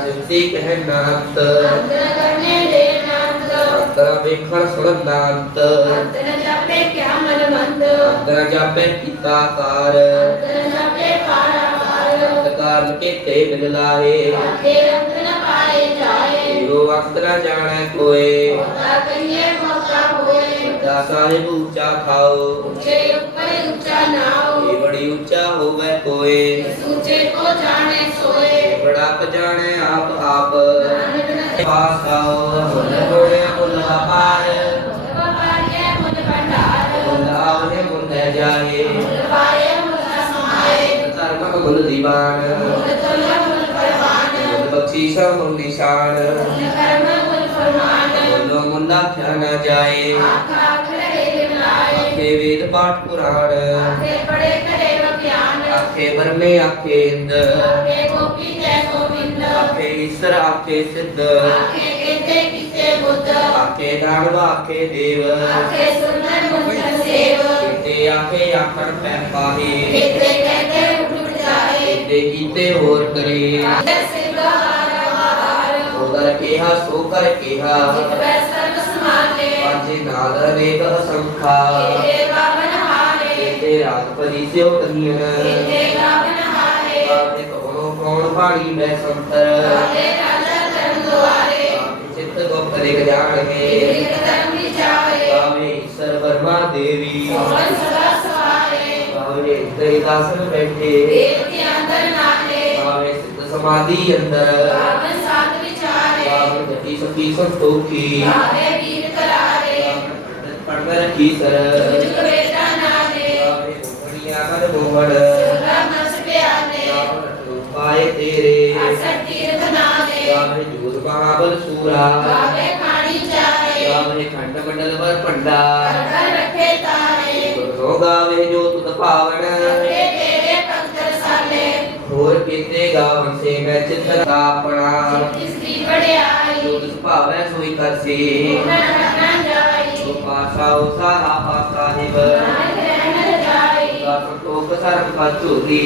सिद्धिक है नात अत्र वेखर सड़क नात अत्र जापे क्या मनमंत अत्र जापे पिता कार अत्र जापे पारा कार अत्र के ते बदलाए ते अंत न पाए जाए। गुरु अत्र जाने कोए। अत्र कहिए मौका होए। दासा ने ऊँचा खाओ। ऊँचे ऊपर ऊँचा नाओ। ये बड़ी ਹੋਵੇ ਕੋਏ ਸੂਚੇ ਕੋ ਜਾਣੇ ਸੋਏ। ਬੜਾ ਪ ਜਾਣੈ ਆਪ ਆਪ। ਪਾਸ ਆਓ ਹੁਨ ਹੋਏ ਮੁੱਲ ਵਪਾਰ। ਵਪਾਰੀਏ ਮੁਝ ਭੰਡਾਰ। ਮੁੱਲ ਆਵਨੇ ਲੈ ਜਾਏ। ਪਾਏ ਮੁਝ ਸਮਾਏ। ਧਰਮ ਮੁੱਲ ਦੀਵਾਨ ਮੁਝ ਤੁਲਿਆ ਮੁਝ ਪਰਵਾਨ ਮੁੱਲ ਬਖਸ਼ੀਸ਼ਾ ਮੁੱਲ ਨਿਸ਼ਾਨ। ਮੁਝ ਕਰਮ ਮੁਝ ਫਰਮਾਨ ਮੁੱਲ ਮੁੱਲ ਆਖਿਆ ਨਾ ਜਾਏ। ਆਖਾ ਖੜੇ ਲਿਮਲਾਏ ਆਖੇ ਵੇਦ ਪਾਠ ਪੁਰਾਣ। ਆਖੇ ਬੜੇ ਕਰੇ ਆਖੇ ਬਰਮੇ ਆਖੇ ਇੰਦ। ਆਖੇ ਗੋਪੀ ਜੈ ਗੋਬਿੰਦ ਆਖੇ ਈਸ਼ਰ ਆਖੇ ਸਿੱਧ। ਆਖੇ ਕੀਤੇ ਕੀਤੇ ਬੁੱਧ। ਆਖੇ ਦਾਨਵ ਆਖੇ ਦੇਵ। ਆਖੇ ਸੁੰਦਰ ਮੁਝ ਸੇਵ। ਕੀਤੇ ਆਖੇ ਆਖਣ ਪੈ ਪਾਹੇ। ਕੀਤੇ ਕਹਤੇ ਉੱਠ ਜਾਏ। ਕੀਤੇ ਕੀਤੇ ਹੋਰ ਕਰੇ। ਕਰ ਕਿਹਾ ਸੋ ਕਰ ਕਿਹਾ। ਜਿਤ ਬੈ ਸਰਬ ਸਮਾਲੇ ਪਾਜੇ ਨਾਦ ਅਨੇਕ ਅਸੰਖਾ। परिचय करियन आपने कौनो कौन पाड़ी मैं संतर आपने राजा धर्म द्वारे आपने चित्त को करे कल्याण में धर्म विचारे आपने ईश्वर वर्मा देवी सोहन सदा सहारे आपने त्रिदासन बैठे देव के अंदर नाले आपने सिद्ध समाधि अंदर आपने सात विचारे आपने गति शक्ति संतोखी आपने वीर करारे आपने पंडित पढ़कर की सरल गावे जोत महाबल सूरा गावे खाड़ी चाहे गावे खंड मंडल पर पंडा रखे तारे। तो गावे जोत पावन अपने तेरे पंकज साले और कितने गावन से मैं चित्र का पड़ा किसकी बड़ाई जोत पावे सोई कर से तो पासा उसा आपा साहिब गावे तो सर्व पर चोरी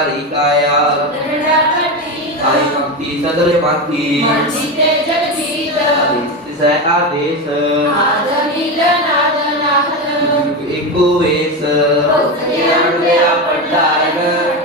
ਕਵਾਰੀ ਕਾਇਆ ਨਰੜਾ ਕਟੀ ਆਈ ਪੰਕਤੀ ਸਦਰ ਮਾਤੀ ਮਨ ਜੀਤੇ ਜਗ ਜੀਤ ਤਿਸੈ ਆਦੇਸ਼। ਆਦ ਨੀਲ ਨਾਦ ਨਾਹਤ ਏਕੋ ਵੇਸ। ਗਿਆਨ ਲਿਆ ਪਟਾਰਨ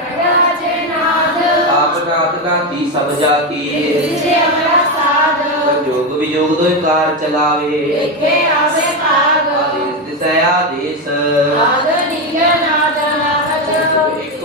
ਕੜਾ ਜੇ ਨਾਦ। ਆਪ ਨਾਥ ਨਾਤੀ ਸਭ ਜਾਤੀ। ਜਿਸੇ ਅਮਰਾ ਸਾਧ ਸੰਜੋਗ ਵਿਜੋਗ ਦੋਇ ਕਾਰ ਚਲਾਵੇ। ਦੇਖੇ ਆਵੇ ਭਾਗ। ਆਦੇਸ਼ ਤਿਸੈ ਆਦੇਸ਼।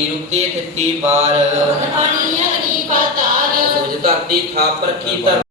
ਹੋਏ ਰਾਤੀ ਰੁਕਤੀ ਥਿੱਤੀ ਪਾਰ ਗੁਣ ਪਾਣੀ ਅਗਨੀ ਪਾਤਾਲ ਸੁਜ ਧਰਤੀ ਥਾਪ ਰਖੀ ਧਰ